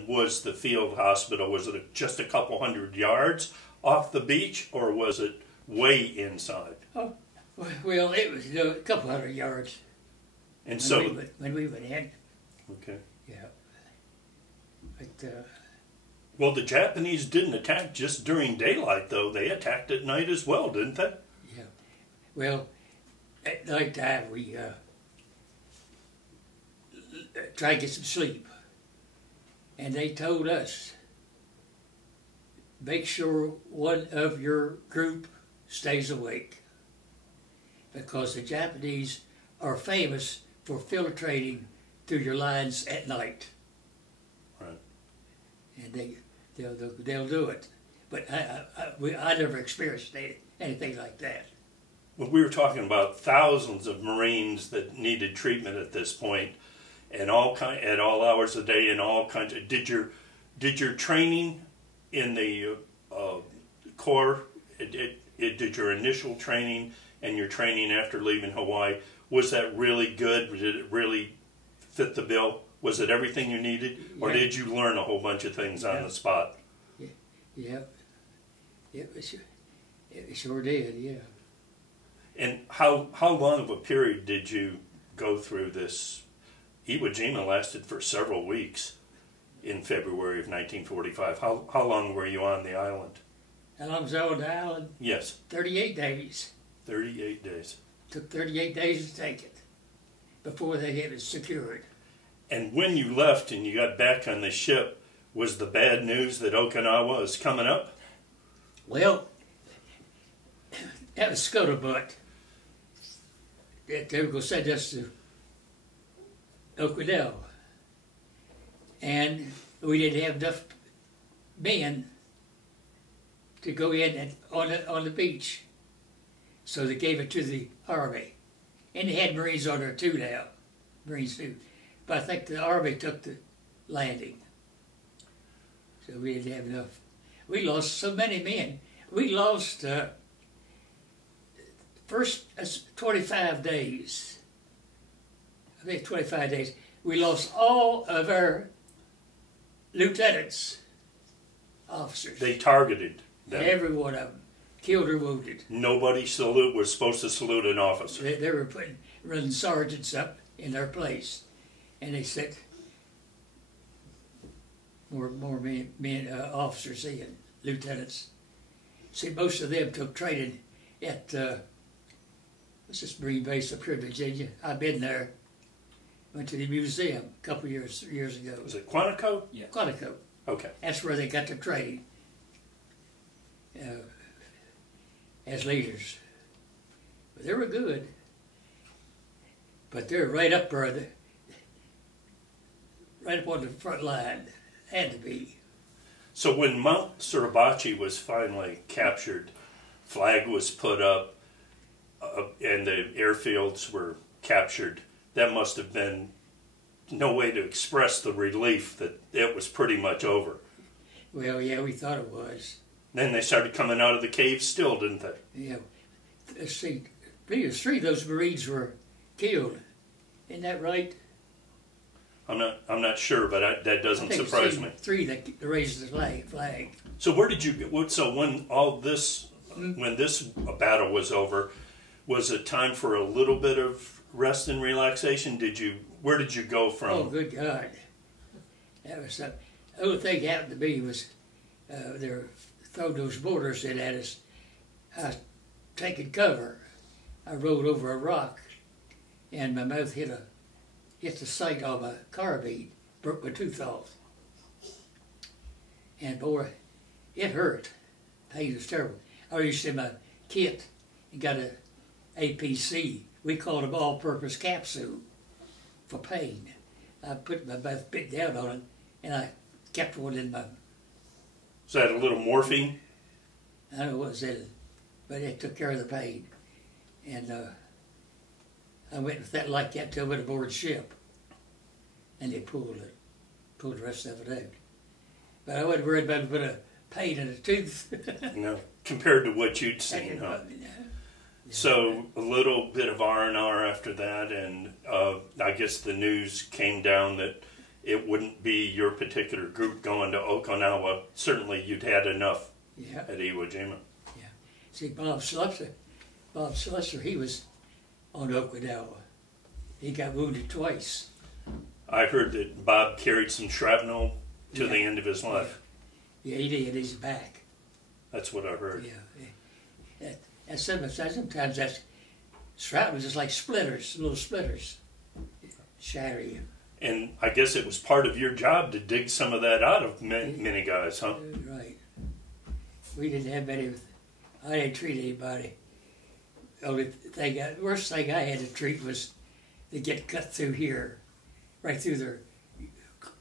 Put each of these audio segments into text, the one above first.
island was the field hospital? Was it just a couple hundred yards off the beach, or was it way inside? Oh, well, it was a couple hundred yards. And when we went in. Okay. Yeah. But, well, the Japanese didn't attack just during daylight, though. They attacked at night as well, didn't they? Yeah. Well, at night time we tried to get some sleep. And they told us, make sure one of your group stays awake. Because the Japanese are famous for filtrating through your lines at night. Right. And they'll do it. But I never experienced anything like that. Well, we were talking about thousands of Marines that needed treatment at this point, and at all hours of the day, and all kinds of. Did your training in the Corps? Did your initial training and your training after leaving Hawaii, was that really good? Did it really fit the bill? Was it everything you needed, or did you learn a whole bunch of things on the spot? Yeah, it sure did. Yeah. And how long of a period did you go through this? Iwo Jima lasted for several weeks in February of 1945. How long were you on the island? How long was I on the island? Yes. 38 days. 38 days. Took 38 days to take it before they had it secured. And when you left and you got back on the ship, was the bad news that Okinawa is coming up? Well, that was scuttlebutt. That they were going to send us to Okinawa. And we didn't have enough men to go in and on the beach. So they gave it to the Army. And they had Marines on there too now. Marines too. But I think the Army took the landing. So we didn't have enough. We lost so many men. We lost first 25 days. I think 25 days. We lost all of our lieutenants, officers. They targeted them. Every one of them. Killed or wounded. Nobody was supposed to salute an officer. They were running sergeants up in their place. And they said, more men, officers and lieutenants. See, most of them took training at, what's this Marine base up here in Virginia? I've been there. Went to the museum a couple years ago. Was it Quantico? Yeah. Quantico. Okay. That's where they got their training as leaders. But they were good. But they're right up there, right up on the front line. Had to be. So when Mount Suribachi was finally captured, flag was put up, and the airfields were captured, that must have been no way to express the relief that it was pretty much over. Well, yeah, we thought it was. Then they started coming out of the caves still, didn't they? Yeah. See, 3 of those Marines were killed. Isn't that right? I'm not sure, but that doesn't surprise me. 3 that raised the flag. So where did you go? So when when this battle was over, was it time for a little bit of rest and relaxation? Where did you go from? Oh, good God! That was the only thing that happened to me was they were throwing those mortars in at us. I was taking cover. I rolled over a rock, and my mouth hit the sight on my carbine, broke my tooth off. And boy, it hurt. Pain was terrible. I used in my kit and got a APC. We called them all-purpose capsule for pain. I put my mouth bit down on it, and I kept one in my. Was that a little morphine? I don't know what was in it, but it took care of the pain. And I went with that like that till I went aboard ship. And they pulled the rest of it out. But I wasn't worried about a bit of pain in the tooth. No, compared to what you'd seen, huh? So a little bit of R&R after that, and I guess the news came down that it wouldn't be your particular group going to Okinawa. Certainly you'd had enough at Iwo Jima. Yeah. See, Bob Slessor, he was on Okinawa. He got wounded twice. I heard that Bob carried some shrapnel to the end of his life. Yeah, he did. His back. That's what I heard. Yeah. And sometimes that shrapnel was just like splitters, little splitters, shatter you. And I guess it was part of your job to dig some of that out of many guys, huh? Right. We didn't have many. I didn't treat anybody. The worst thing I had to treat was to get cut through here, right through their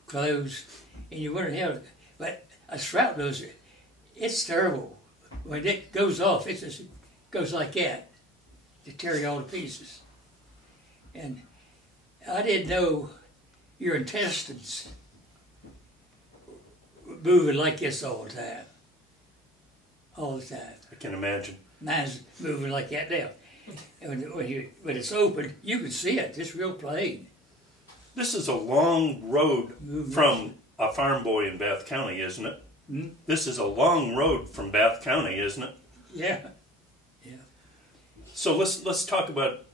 clothes, and you wouldn't have. But a shrapnel, it's terrible. When it goes off, it just goes like that to tear you all to pieces. And I didn't know your intestines moving like this all the time. All the time. I can imagine. Mine's moving like that now. And when it's open, you can see it. It's real plain. This is a long road from a farm boy in Bath County, isn't it? Hmm? This is a long road from Bath County, isn't it? Yeah. Yeah. So let's talk about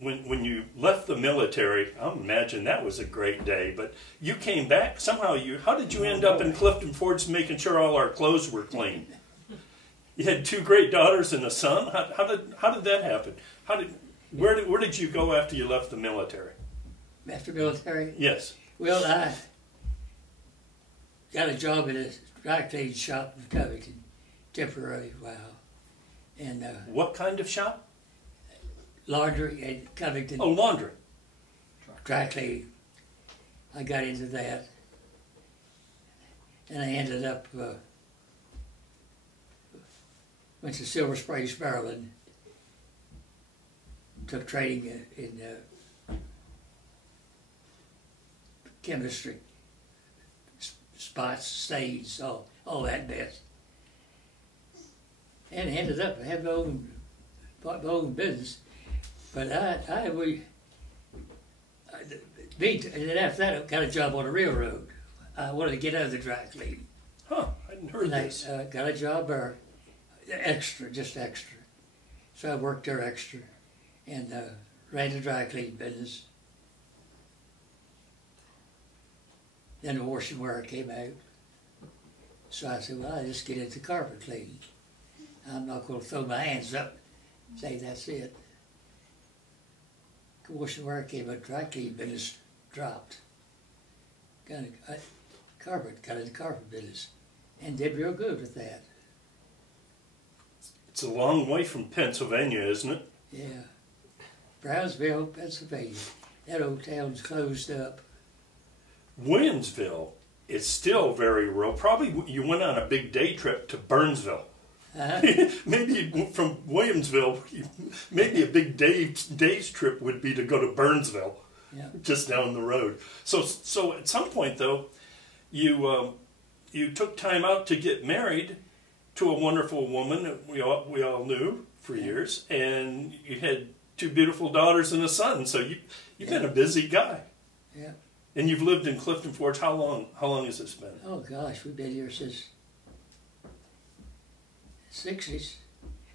when you left the military. I imagine that was a great day. But you came back somehow. How did you end up in Clifton Forge making sure all our clothes were clean? You had 2 great daughters and a son. How did that happen? Where did you go after you left the military? After military? Yes. Well, I got a job at a dry cleaning shop in Covington, temporarily while. And what kind of shop? Laundry at Covington. Oh, laundry. Dry cleaning. I got into that. And I ended up, went to Silver Springs, Maryland. Took training in chemistry, spots, stains, all that mess. And ended up having my own business. But and then after that, I got a job on the railroad. I wanted to get out of the dry cleaning. Huh, I hadn't heard this. I got a job there, just extra. So I worked there extra and ran the dry cleaning business. Then the wash and wear came out. So I said, well, I'll just get into carpet cleaning. I'm not going to throw my hands up and say that's it. The wash and wear came out, dry cleaning business dropped. Got into carpet business and did real good with that. It's a long way from Pennslvania, isn't it? Yeah. Brownsville, Pennsylvania. That old town's closed up. Williamsville is still very rural. Probably you went on a big day trip to Burnsville. Maybe from Williamsville, maybe a big day's trip would be to go to Burnsville, just down the road. So at some point though, you took time out to get married to a wonderful woman that we all knew for years, and you had 2 beautiful daughters and a son. So you've been a busy guy. Yeah. And you've lived in Clifton Forge. How long has this been? Oh gosh, we've been here since 60s,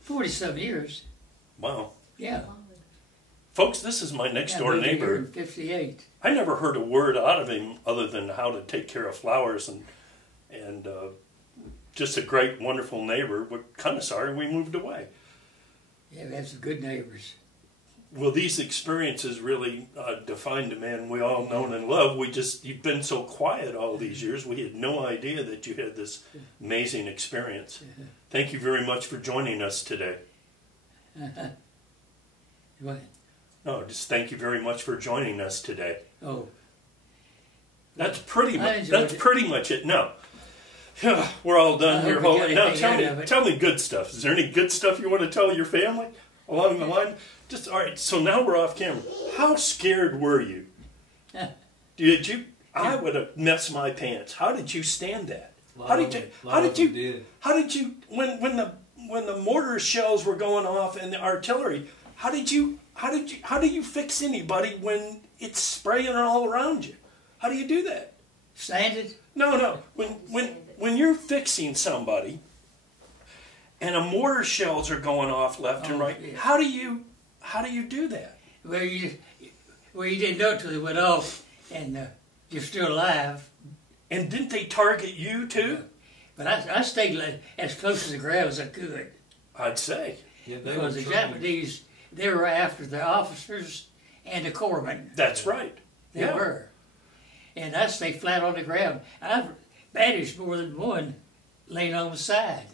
40-some years. Wow. Yeah. Folks, this is my next door neighbor. Here in 58. I never heard a word out of him other than how to take care of flowers and just a great, wonderful neighbor. We're kind of sorry we moved away. Yeah, we have some good neighbors. Well, these experiences really defined the man we all know and love. You've been so quiet all these years. We had no idea that you had this amazing experience. Thank you very much for joining us today. What? No, just thank you very much for joining us today. Oh. That's pretty much it. No. We're all done here. Now tell me good stuff. Is there any good stuff you want to tell your family along the line? Just all right. So now we're off camera. How scared were you? Did you? I would have messed my pants. How did you stand that? How did you? When the mortar shells were going off and the artillery, how do you fix anybody when it's spraying all around you? How do you do that? Sanded? No. When you're fixing somebody and a mortar shells are going off left and right, yeah. how do you do that? Well, you didn't know till they went off, and you're still alive. And didn't they target you too? But I stayed as close to the ground as I could. I'd say. Yeah, Because the Japanese, they were after the officers and the corpsmen. That's right. They were. And I stayed flat on the ground. I've bandaged more than one laying on the side.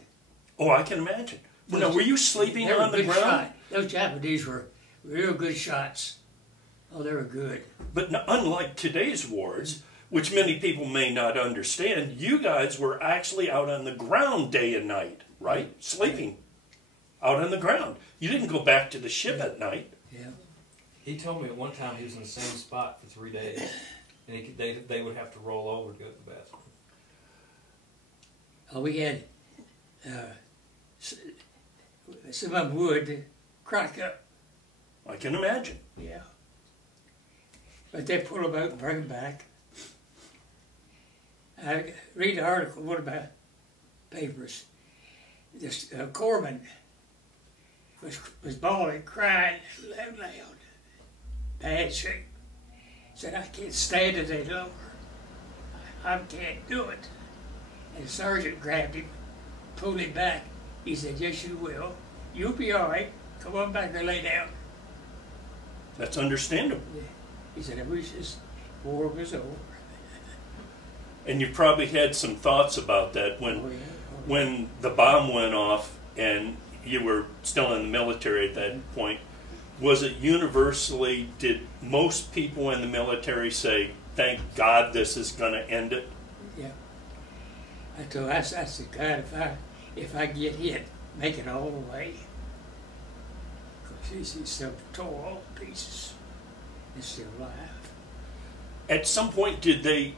Oh, I can imagine. Well, now, were you sleeping They were on the good ground? shot. Those Japanese were real good shots. Oh, they were good. But unlike today's wards, which many people may not understand, you guys were actually out on the ground day and night, right? Sleeping out on the ground. You didn't go back to the ship at night. Yeah. He told me at one time he was in the same spot for 3 days, and they would have to roll over to go to the bathroom. Oh, we had some of them would crack up. I can imagine. Yeah. But they pull them out and bring them back. I read an article, what about papers? This corpsman was bawling, crying loud, bad shape. Said, I can't stand it any longer. I can't do it. And the sergeant grabbed him, pulled him back. He said, yes, you will. You'll be all right. Come on back and lay down. That's understandable. Yeah. He said, I wish this war was over. And you probably had some thoughts about that when the bomb went off and you were still in the military at that point. Was it universally, did most people in the military say, thank God this is going to end it? Yeah. I said, God, if I get hit, make it all the way. Because he's still tore all to pieces. He's still alive. At some point, did the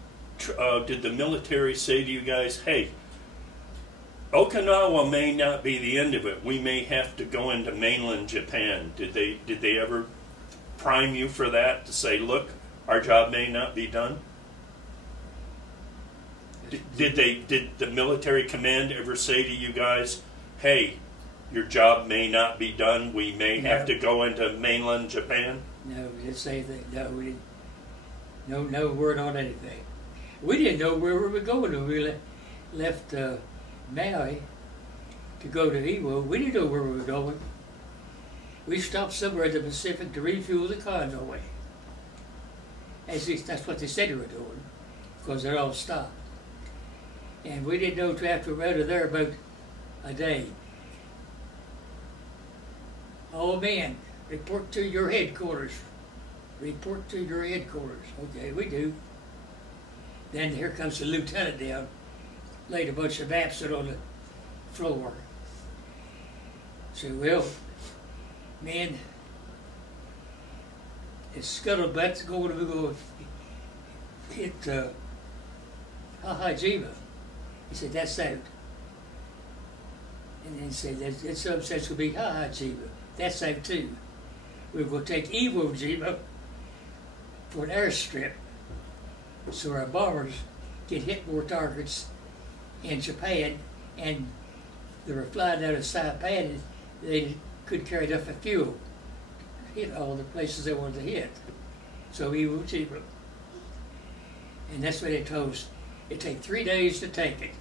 military say to you guys, hey, Okinawa may not be the end of it. We may have to go into mainland Japan. Did they ever prime you for that, to say, look, our job may not be done? Did the military command ever say to you guys, hey, your job may not be done, we may have to go into mainland Japan? No, we didn't say that. No, we didn't. No word on anything. We didn't know where we were going when we left Maui to go to Iwo. We didn't know where we were going. We stopped somewhere in the Pacific to refuel the convoy. At least that's what they said they were doing, because they're all stopped. And we didn't know till after we were out of there about a day. All men, report to your headquarters. Report to your headquarters. Okay, we do. Then here comes the lieutenant down, laid a bunch of maps out on the floor. Said, well, men, it's scuttlebutt's going to hit Jima. He said, that's out. And then he said, it's some sense will be Jima. That's out too. We're going to take Iwo Jima for an airstrip, so our bombers could hit more targets in Japan, and they were flying out of Saipan, and they could carry enough of fuel to hit all the places they wanted to hit. So Iwo Jima. And that's what they told us. It'd take 3 days to take it.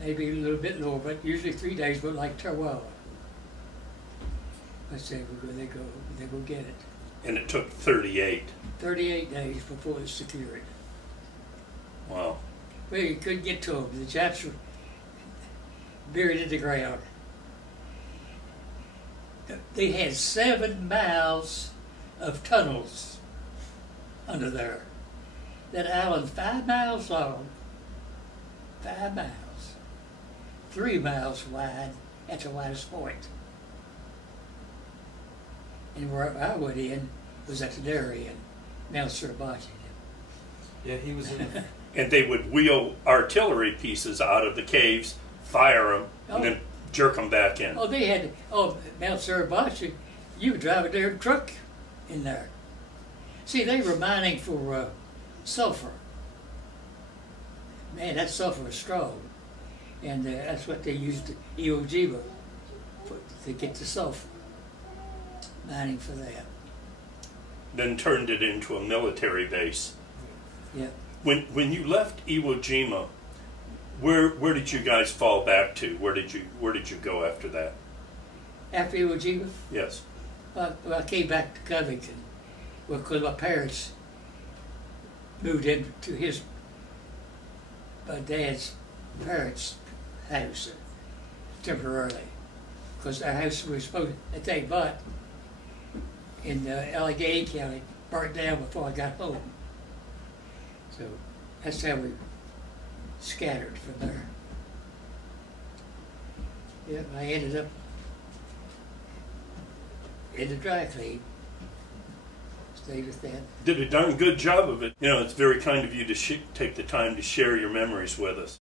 Maybe a little bit lower, but usually 3 days, but like Tarawa. I said, they go get it. And it took 38. 38 days before it's secured. Wow. Well, you couldn't get to them. The Japs were buried in the ground. They had 7 miles of tunnels under there. That island 5 miles long, 5 miles, 3 miles wide at the widest point. And where I went in was at the dairy in Mount Suribachi. Yeah, he was in. And they would wheel artillery pieces out of the caves, fire them, and then jerk them back in. Oh, they had, Mount Suribachi, you could drive a damn truck in there. See, they were mining for sulfur. Man, that sulfur was strong. And that's what they used at Iwo Jima to get the sulfur. Mining for that. Then turned it into a military base. Yeah. When you left Iwo Jima, where did you guys fall back to? Where did you go after that? After Iwo Jima? Yes. Well, I came back to Covington because my parents moved into my dad's parents' house temporarily, because our house was supposed that they bought in Allegheny County burnt down before I got home. So that's how we scattered from there. Yeah, I ended up in the dry clean. Stayed with that. Did a darn good job of it. You know, it's very kind of you to take the time to share your memories with us.